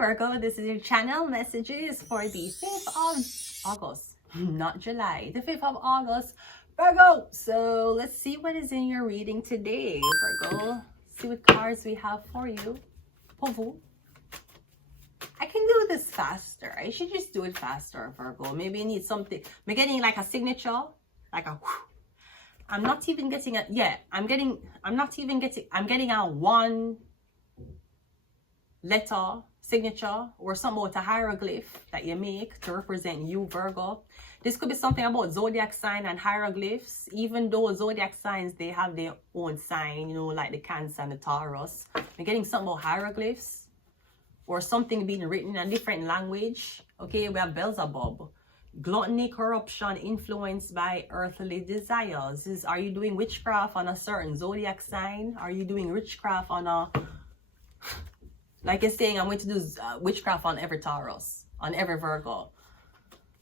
Virgo, this is your channel messages for the 5th of August, not July, the 5th of August, Virgo. So let's see what is in your reading today, Virgo. See what cards we have for you. Povu. I can do this faster. I should just do it faster, Virgo. Maybe you need something. I'm getting like a signature, like a whew. I'm not even getting a, yeah, I'm getting a one letter signature or something with a hieroglyph that you make to represent you, Virgo. This could be something about zodiac sign and hieroglyphs. Even though zodiac signs, they have their own sign, you know, like the Cancer and the Taurus. I'm getting something about hieroglyphs or something being written in a different language. Okay, we have Beelzebub. Gluttony, corruption, influenced by earthly desires. Are you doing witchcraft on a certain zodiac sign? Are you doing witchcraft on a... Like it's saying, I'm going to do witchcraft on every Taurus, on every Virgo.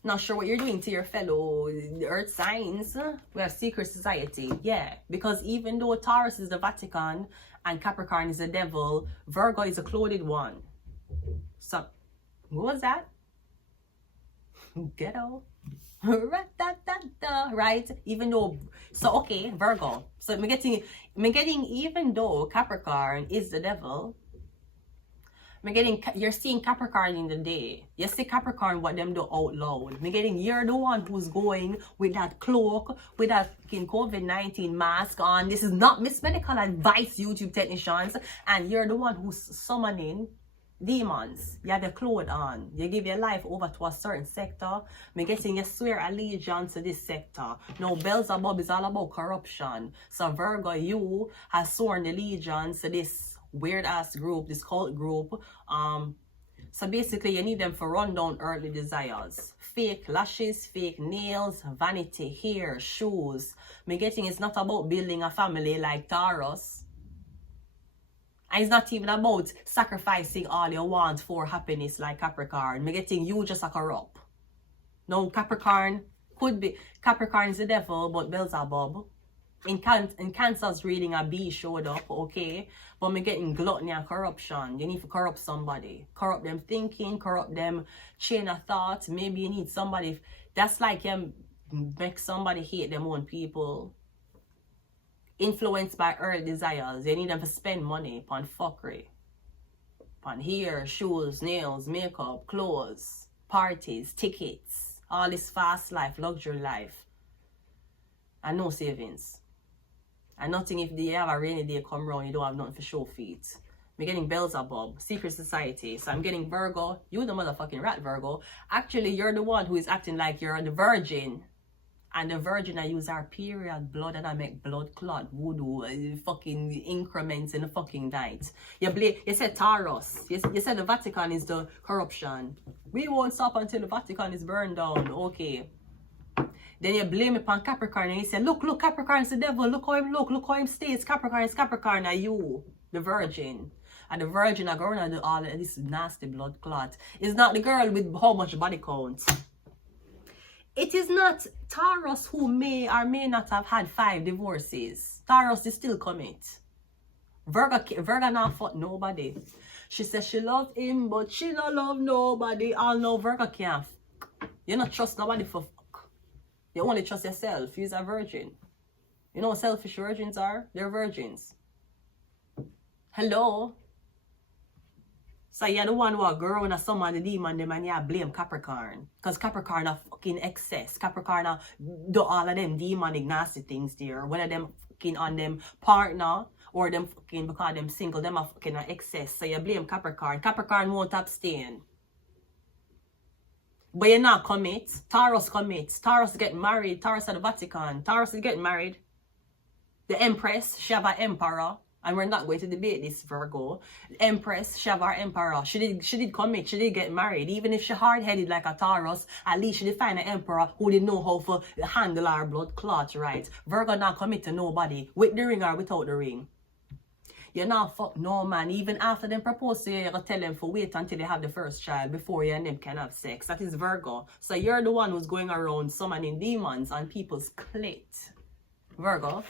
Not sure what you're doing to your fellow earth signs. We have secret society. Yeah, because even though Taurus is the Vatican and Capricorn is the devil, Virgo is a clothed one. So, what was that? Ghetto. Right? Even though, so okay, Virgo. So I'm getting even though Capricorn is the devil, you're seeing Capricorn in the day. You see Capricorn what them do out loud. You're the one who's going with that cloak, with that COVID-19 mask on. This is not Miss Medical Advice, YouTube technicians. And you're the one who's summoning demons. You have your clothes on. You give your life over to a certain sector. You swear allegiance to this sector. Now, Beelzebub is all about corruption. So Virgo, you have sworn allegiance to this weird ass group, this cult group. So basically you need them for run down earthly desires. Fake lashes, fake nails, vanity, hair, shoes. It's not about building a family like Taurus. And it's not even about sacrificing all you want for happiness like Capricorn. You just a corrupt. No, Capricorn could be, Capricorn is the devil, but Beelzebub. In Cancer's reading, a bee showed up, okay? But me getting gluttony and corruption. You need to corrupt somebody. Corrupt them thinking, corrupt them chain of thought. Maybe you need somebody. That's like you make somebody hate them own people. Influenced by earth desires. You need them to spend money upon fuckery. Upon hair, shoes, nails, makeup, clothes, parties, tickets. All this fast life, luxury life. And no savings. And nothing if they have a rainy day come around, you don't have nothing for show feet. I'm getting Beelzebub, secret society. So I'm getting Virgo. You the motherfucking rat, Virgo. Actually, you're the one who is acting like you're the virgin. And the virgin, I use our period blood and I make blood clot, voodoo, fucking increments in the fucking night. You said Taurus. You said the Vatican is the corruption. We won't stop until the Vatican is burned down. Okay. Then you blame it upon Capricorn and you say, look, Capricorn is the devil. Look how him stays. Capricorn is Capricorn. Are you, the virgin? And the virgin are going to do all of this nasty blood clot. It's not the girl with how much body count. It is not Taurus who may or may not have had 5 divorces. Taurus is still commit. Virgo not fuck nobody. She says she love him, but she don't love nobody. All know Virgo can't. You not trust nobody for fuck. You only trust yourself. You're a virgin. You know what selfish virgins are? They're virgins. Hello? So you're the one who are growing a summon the demon them and you blame Capricorn. Because Capricorn are fucking excess. Capricorn are do all of them demonic nasty things there. Whether them fucking on them partner or them fucking because them single, them are fucking excess. So you blame Capricorn. Capricorn won't abstain. But you're not commit. Taurus commits. Taurus get married. Taurus at the Vatican. Taurus is getting married. The Empress, she have an emperor. And we're not going to debate this, Virgo. The Empress, she have her emperor. She did commit. She did get married. Even if she hard-headed like a Taurus, at least she did find an emperor who didn't know how to handle her blood clot, right? Virgo not commit to nobody. With the ring or without the ring. You're not fuck no man. Even after them propose to you, you're going to tell them for wait until they have the first child before you and them can have sex. That is Virgo. So you're the one who's going around summoning demons on people's clit. Virgo.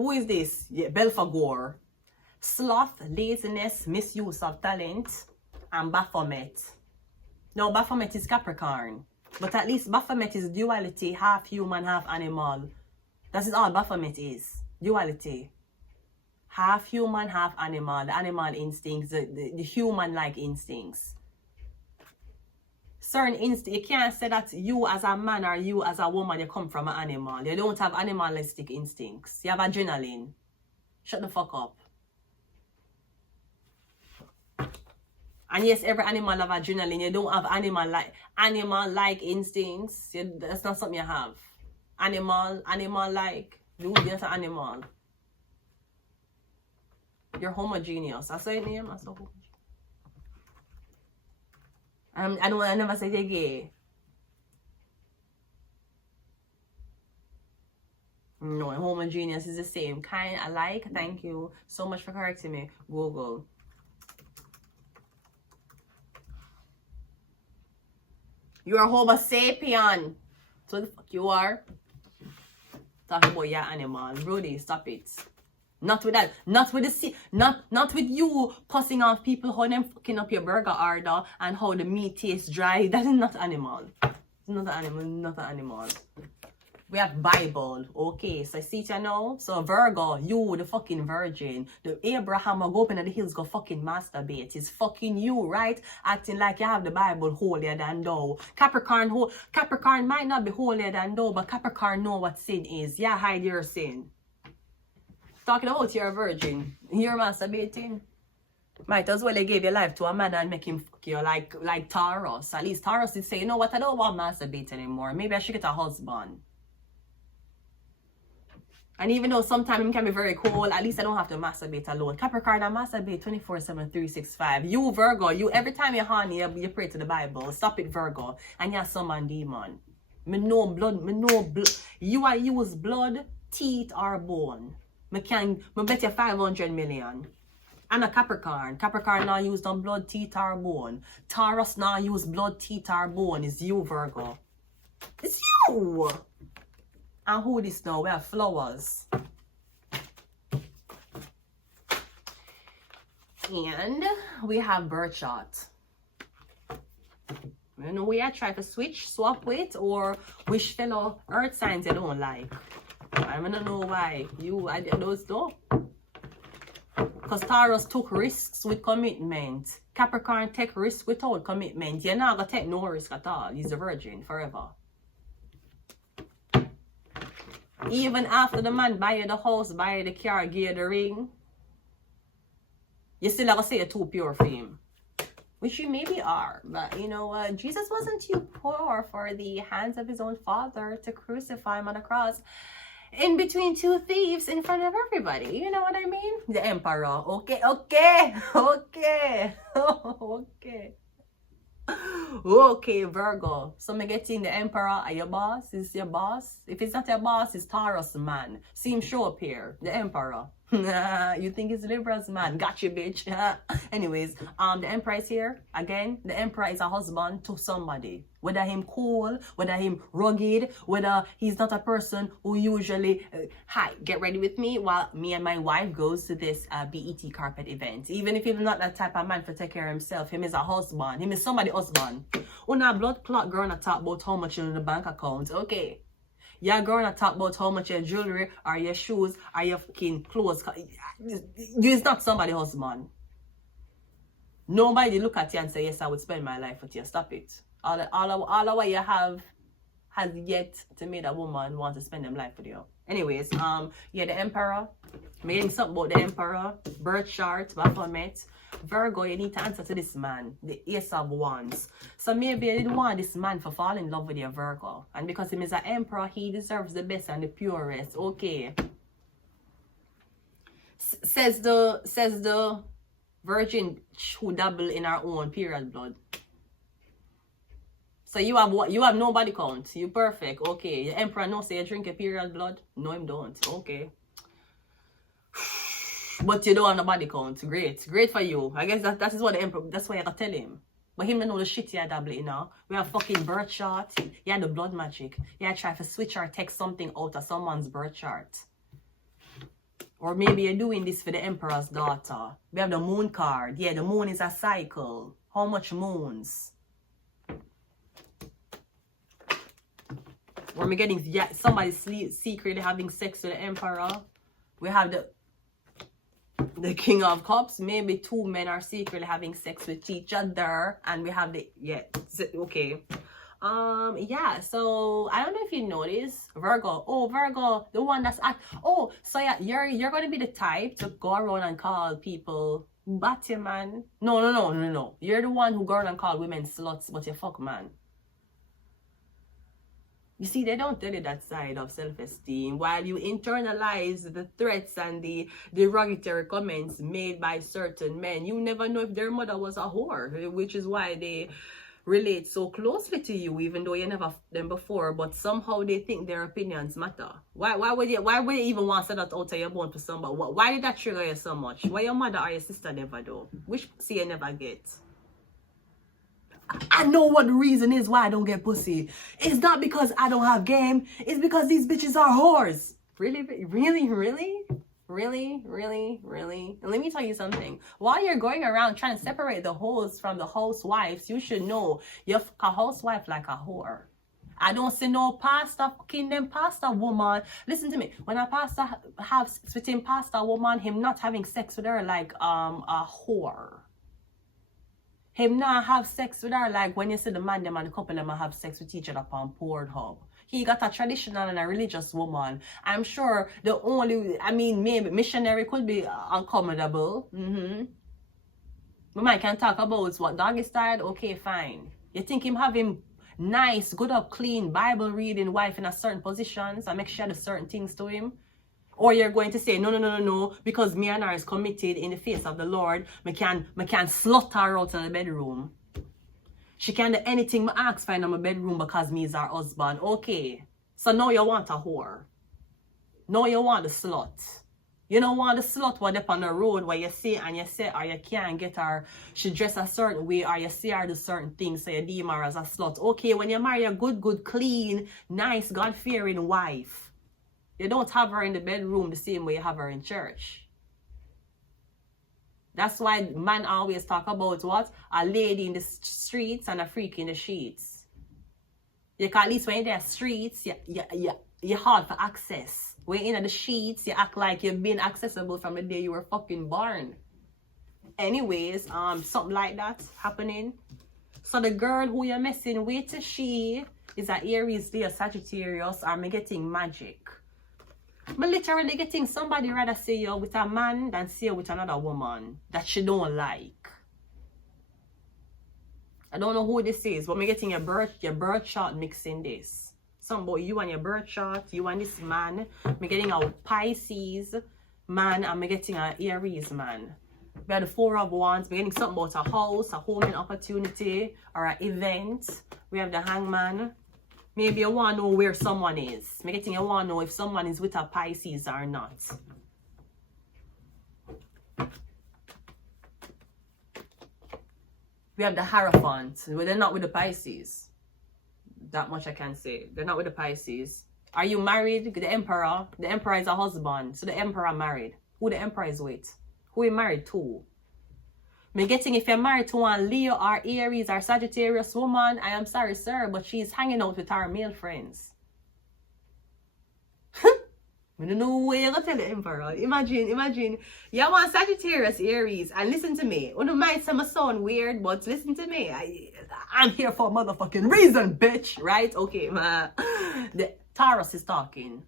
Who is this? Yeah, Belphegor. Sloth, laziness, misuse of talent, and Baphomet. No, Baphomet is Capricorn. But at least Baphomet is duality, half human, half animal. That is all Baphomet is. Duality. Half human, half animal. The animal instincts, the human-like instincts. Certain instincts, you can't say that you as a man or you as a woman, you come from an animal. You don't have animalistic instincts. You have adrenaline. Shut the fuck up. And yes, every animal have adrenaline. You don't have animal-like instincts. That's not something you have. Animal-like. Dude, you're not an animal. You're homogeneous. I say your name. I say homogeneous. I never said you're gay. No, homogeneous is the same. Kind, alike. Thank you so much for correcting me. Google. You're a homo sapien. So the fuck you are. Talking about your animal. Rudy, stop it. Not with that. Not with the not with you cussing off people how them fucking up your burger order and how the meat tastes dry. That is not animal. It's not an animal. Not an animal. We have Bible. Okay, so I see it now. So Virgo, you the fucking virgin. The Abraham will go up in the hills go fucking masturbate. It's fucking you, right? Acting like you have the Bible holier than thou. Capricorn might not be holier than thou, but Capricorn know what sin is. Yeah, hide your sin. Talking about you're a virgin. You're masturbating. Might as well they gave your life to a man and make him fuck you like Taurus. At least Taurus is saying, you know what, I don't want to masturbate anymore. Maybe I should get a husband. And even though sometimes it can be very cool, at least I don't have to masturbate alone. Capricorn, I masturbate 24/7, 365. You, Virgo, you every time you're horny, you pray to the Bible. Stop it, Virgo. And you're summon demon. Me no blood. You are use blood, teeth, or bone. Me bet you 500 million. And a Capricorn. Capricorn now use no blood, teeth, or bone. Taurus now use blood, teeth, or bone. It's you, Virgo. It's you. And who this now? We have flowers. And we have birth chart. You know, we are trying to swap with, or which fellow earth signs you don't like. I don't know why. I don't know. Because Taurus took risks with commitment. Capricorn take risks without commitment. You're not going to take no risk at all. He's a virgin forever. Even after the man buy you the house, buy you the car, give you the ring, you still have to say you're too pure for him. Which you maybe are. But you know what? Jesus wasn't too poor for the hands of his own father to crucify him on a cross in between two thieves in front of everybody. You know what I mean? The emperor. Okay. Okay, Virgo. So me getting the emperor are your boss? Is your boss? If it's not your boss, it's Taurus man. See him show up here. The emperor. You think it's Libra's man? Gotcha, bitch. Anyways, the emperor is here. Again, the emperor is a husband to somebody. Whether him cool, whether him rugged, whether he's not a person who usually... hi, get ready with me while me and my wife goes to this BET carpet event. Even if he's not that type of man for take care of himself, him is a husband. Him is somebody's husband. When a blood clot girl not talk about how much in the bank account, okay. Your girl not talk about how much your jewelry or your shoes or your fucking clothes. You're not somebody's husband. Nobody look at you and say, yes, I would spend my life with you. Stop it. All of what you have has yet to make a woman want to spend them life with you. Anyways, yeah, the emperor. Maybe something about the emperor. Birth chart, Baphomet. Virgo, you need to answer to this man, the Ace of Wands. So maybe you didn't want this man to fall in love with your Virgo. And because he is an emperor, he deserves the best and the purest. Okay. Says the virgin who dabble in our own period blood. So you have no body count. You perfect. Okay. The emperor knows say you drink a period blood. No, him don't. Okay. But you don't have no body count. Great. Great for you. I guess that is what the emperor, that's why I gotta tell him. But him don't know the shit you double it now. We have fucking birth chart. You have the blood magic. You try to switch or take something out of someone's birth chart. Or maybe you're doing this for the emperor's daughter. We have the moon card. Yeah, the moon is a cycle. How much moons? Or we're getting somebody secretly having sex with the emperor. We have the king of cups. Maybe two men are secretly having sex with each other. And we have the, yeah, okay. Yeah, so I don't know if you notice Virgo. Oh, Virgo, the one that's oh, so yeah, you're gonna be the type to go around and call people batty man. No. You're the one who go around and call women sluts, but you fuck man. You see, they don't tell you that side of self-esteem. While you internalize the threats and the derogatory comments made by certain men, you never know if their mother was a whore, which is why they relate so closely to you, even though you never fucked them before, but somehow they think their opinions matter. Why would you even want to say that out of your bone for somebody? Why did that trigger you so much? Why your mother or your sister never do? Which pussy you never get? I know what the reason is why I don't get pussy. It's not because I don't have game. It's because these bitches are whores. Really? And let me tell you something. While you're going around trying to separate the hoes from the housewives, you should know you fuck a housewife like a whore. I don't see no pastor fucking them pastor woman. Listen to me. When a pastor have sex with him pastor woman, him not having sex with her like a whore. Him not have sex with her like when you see the man them and the couple them have sex with each other upon Pornhub. He got a traditional and a religious woman. I'm sure the only, maybe missionary could be uncomfortable. But man can talk about what doggy style. Okay, fine. You think him having nice, good up, clean Bible reading wife in a certain positions and make sure the certain things to him? Or you're going to say, no, because me and her is committed in the face of the Lord, me can slut her out of the bedroom. She can do anything me ask for in my bedroom because me is her husband. Okay. So now you want a whore. Now you want the slut. You don't want the slut one up on the road where you see and you say, or you can't get her, she dress a certain way, or you see her do certain things, so you deem her as a slut. Okay, when you marry a good, clean, nice, God-fearing wife, you don't have her in the bedroom the same way you have her in church. That's why man always talk about what? A lady in the streets and a freak in the sheets. You can at least when you're there streets, you're hard for access. When you're in the sheets, you act like you've been accessible from the day you were fucking born. Anyways, something like that happening. So the girl who you're messing with, she is an Aries, Leo, Sagittarius, or me getting magic. But literally getting somebody rather say you with a man than say you with another woman that she don't like. I don't know who this is, but me getting your birth chart mixing this. Some about you and your birth chart, you and this man. Me getting a Pisces man and me getting an Aries man. We have the Four of Wands. We're getting something about a house, a home and opportunity, or an event. We have the Hangman. Maybe you want to know where someone is. I'm getting you want to know if someone is with a Pisces or not. We have the Hierophant. Well, they're not with the Pisces. That much I can say. They're not with the Pisces. Are you married? The Emperor. The Emperor is a husband. So the Emperor married. Who the Emperor is with? Who he married to? Me getting if you're married to one Leo or Aries or Sagittarius woman, I am sorry, sir, but she's hanging out with her male friends. I don't know where you're going to tell the Emperor. Imagine. You want Sagittarius, Aries, and listen to me. One of my sound weird, but listen to me. I'm here for a motherfucking reason, bitch. Right? Okay, the Taurus is talking.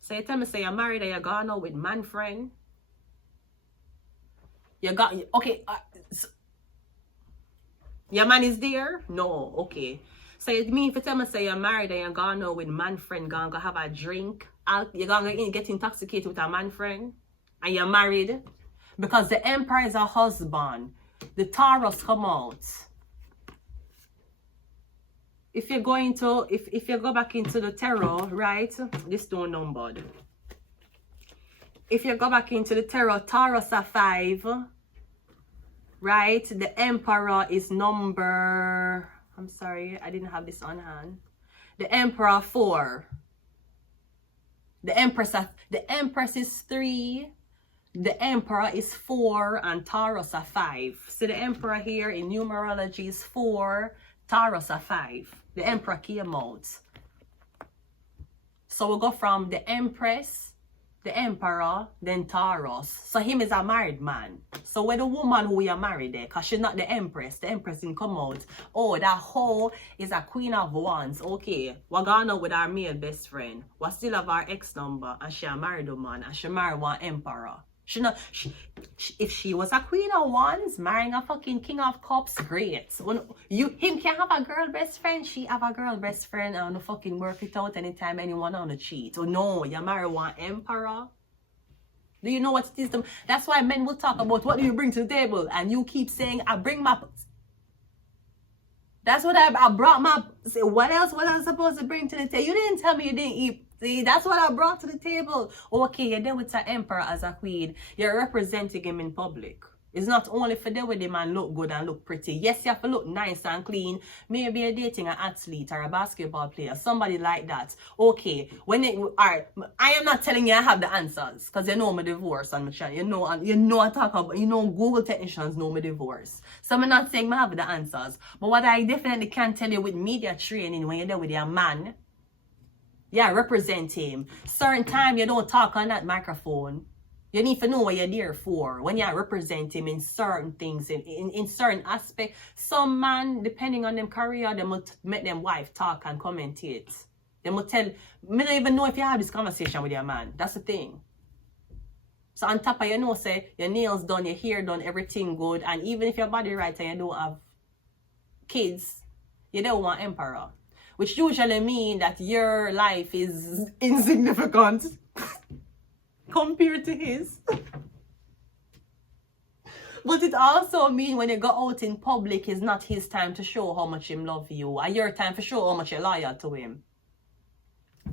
So you tell me, say you're married and you're gone out with man friend. You got, okay, so your man is there? No, okay. So you mean if you tell me say you're married and you're gone out with man friend, gonna go have a drink, you're gonna get intoxicated with a man friend, and you're married? Because the Emperor is a husband. The Taurus come out. If you're going to, if you go back into the tarot, right, this don't numbered. If you go back into the tarot, Taurus are 5, right? The Emperor is number, I'm sorry, I didn't have this on hand. The Emperor 4. The Empress is 3. The Emperor is 4 and Taurus are 5. So the Emperor here in numerology is 4, Taurus are 5. The Emperor came out. So we'll go from the Empress, the Emperor, then Taurus. So him is a married man. So where the woman who we are married there, because she's not the Empress didn't come out. Oh, that hoe is a Queen of Wands. Okay, we're going out with our male best friend. We still have our ex number and she a married woman and she married one Emperor. If she was a Queen of Wands, marrying a fucking King of Cups, great. Him can have a girl best friend, she have a girl best friend, and fucking work it out anytime anyone on the cheat. Oh no, you marry one Emperor. Do you know what it is? That's why men will talk about what do you bring to the table, and you keep saying I bring my. That's what I brought my. Say what else? What I'm supposed to bring to the table? You didn't tell me you didn't eat. See, that's what I brought to the table. Okay, you're there with an emperor as a queen. You're representing him in public. It's not only for there with him and look good and look pretty. Yes, you have to look nice and clean. Maybe you're dating an athlete or a basketball player, somebody like that. Okay, alright, I am not telling you I have the answers because you know my divorce on my channel. You know I talk about, Google technicians know my divorce. So I'm not saying I have the answers. But what I definitely can tell you with media training when you're there with your man, yeah, represent him. Certain time you don't talk on that microphone. You need to know what you're there for. When you represent him in certain things, in certain aspects. Some man, depending on them career, they must make them wife talk and commentate. They must tell, me don't even know if you have this conversation with your man. That's the thing. So on top of say, your nails done, your hair done, everything good. And even if your body right and you don't have kids, you don't want emperor. Which usually means that your life is insignificant compared to his. But it also means when you go out in public, it's not his time to show how much him love you. And your time to show how much you're loyal to him.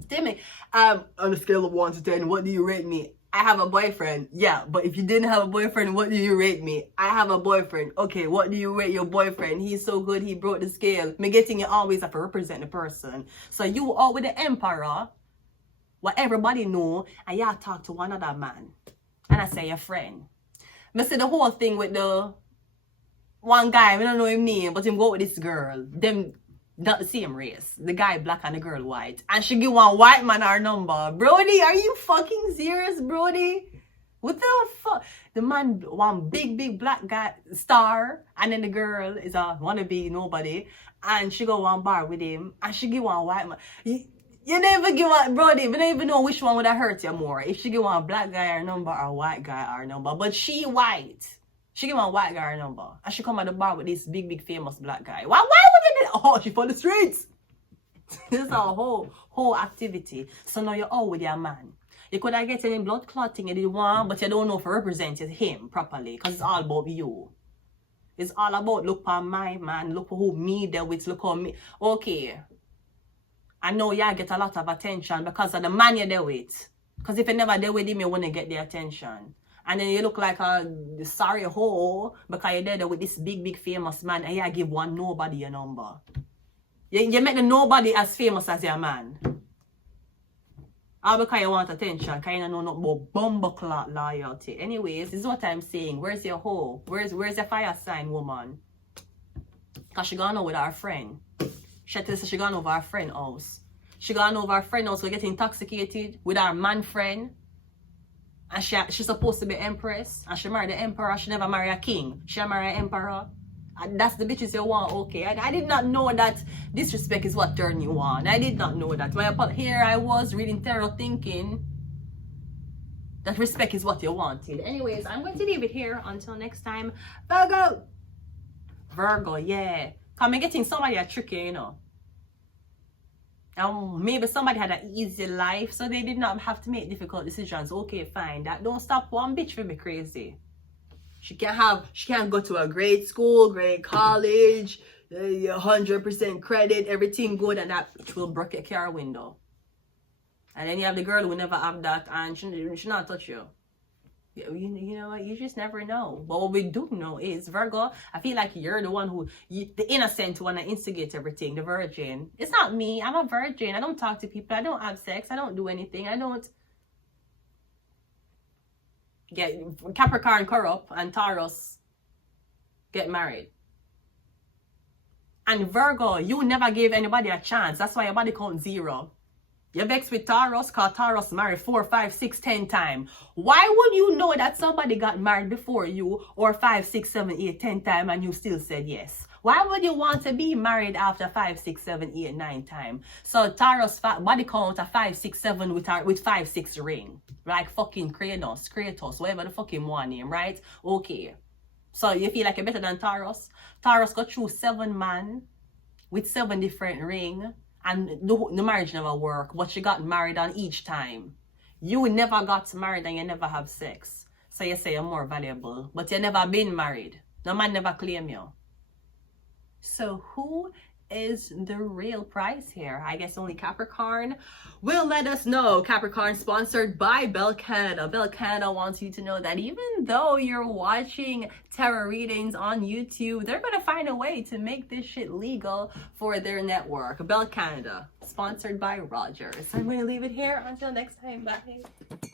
Tell me, on a scale of 1 to 10, what do you rate me? I have a boyfriend. Yeah, but if you didn't have a boyfriend, what do you rate me? I have a boyfriend. Okay, what do you rate your boyfriend? He's so good, he broke the scale. Me getting you always have to represent the person. So you out with the emperor, what everybody know, and y'all talk to one other man. And I say your friend. Me see the whole thing with the one guy, I don't know his name, but him go with this girl. Them not the same race. The guy black and the girl white. And she give one white man her number. Brody, are you fucking serious, Brody? What the fuck? The man, one big black guy star. And then the girl is a wannabe nobody. And she go one bar with him. And she give one white man. You never give one, Brody. We don't even know which one would have hurt you more. If she give one black guy her number or white guy her number. But she white. She give one white guy her number. And she come at the bar with this big famous black guy. Why would you do that? Oh, she from the streets. This is a whole activity. So now you're out with your man. You could have get any blood clotting you did want, but you don't know if you represented him properly. Because it's all about you. It's all about look for my man, look for who me there with, look for me. Okay. I know you get a lot of attention because of the man you're there with. Because if you never there with him, you wouldn't get the attention. And then you look like a sorry hoe because you're there with this big famous man and you give one nobody your number. You make the nobody as famous as your man. All because you want attention, because you don't know nothing about bumbleclot loyalty. Anyways, this is what I'm saying. Where's your hoe? Where's your fire sign woman? Because she gone over with her friend. She tell us she gone over her friend's house. She gone over her friend's house to get intoxicated with her man friend. And she's supposed to be empress. And she married the emperor. She never married a king. She married an emperor. And that's the bitches you want. Okay. I did not know that disrespect is what turned you on. I did not know that. Here I was reading tarot thinking that respect is what you wanted. Anyways, I'm going to leave it here until next time. Virgo. Virgo, yeah. Because I'm getting somebody a tricky, you know. Maybe somebody had an easy life, so they did not have to make difficult decisions. Okay, fine. That don't stop one bitch from me crazy. She can't go to a great school, great college, 100% credit, everything good, and that will break a car window. And then you have the girl who never have that, and she not touch you. You know what? You just never know. But what we do know is, Virgo, I feel like you're the one the innocent one that instigates everything, the virgin. It's not me. I'm a virgin. I don't talk to people. I don't have sex. I don't do anything. I don't get Capricorn corrupt and Taurus get married. And Virgo, you never gave anybody a chance. That's why your body count 0. You're vexed with Taurus because Taurus married 4, 5, 6, 10 times. Why would you know that somebody got married before you or 5, 6, 7, 8, 10 times and you still said yes? Why would you want to be married after 5, 6, 7, 8, 9 times? So Taurus body count a 5, 6, 7 with 5, 6 ring. Like fucking Kratos, whatever the fucking one name, right? Okay. So you feel like you're better than Taurus? Taurus got through 7 man with 7 different ring. And the marriage never worked, but she got married on each time. You never got married and you never have sex. So you say you're more valuable, but you never been married. No man never claim you. So who is the real prize here? I guess only Capricorn will let us know. Capricorn sponsored by Bell Canada. Bell Canada wants you to know that even though you're watching tarot readings on YouTube, they're going to find a way to make this shit legal for their network. Bell Canada, sponsored by Rogers. I'm going to leave it here. Until next time. Bye.